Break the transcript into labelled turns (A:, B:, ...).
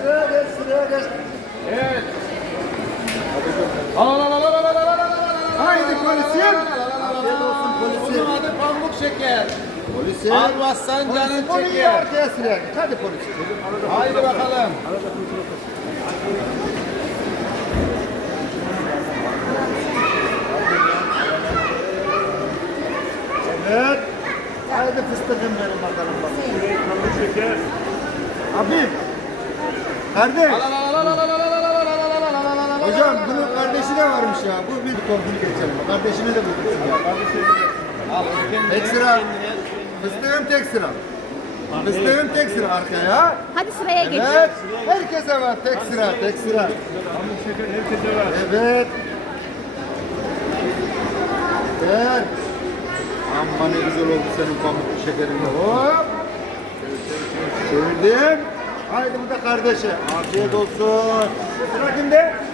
A: sıraya geç, sıraya geç.
B: Evet. Haydi polisim.
A: Afiyet olsun polisim.
B: Bunun adı pamuk şeker.
A: Polisim.
B: Almazsan canın çeker.
A: Arkaya sıraya geç. Hadi polisim.
B: Haydi bakalım.
A: Evet. Haydi fıstığım benim bakalım bakalım.
C: Pamuk şeker.
A: Abi. Kardeş. Hocam bunun kardeşi de varmış ya. Bu bir korkunu geçelim. Kardeşine de bulursun ya.
B: Al.
A: Tek sıra. Fıstığım tek sıra. Fıstığım tek sıra arkaya.
D: Hadi sıraya geç.
A: Evet. Herkese var tek sıra, tek sıra.
C: Pamuk şeker herkese var.
A: Evet. Evet. Amma ne güzel oldu senin pamuklu şekerin. Hop. Çevirdim. Haydi bu da kardeşe. Afiyet olsun. Sıra kimde?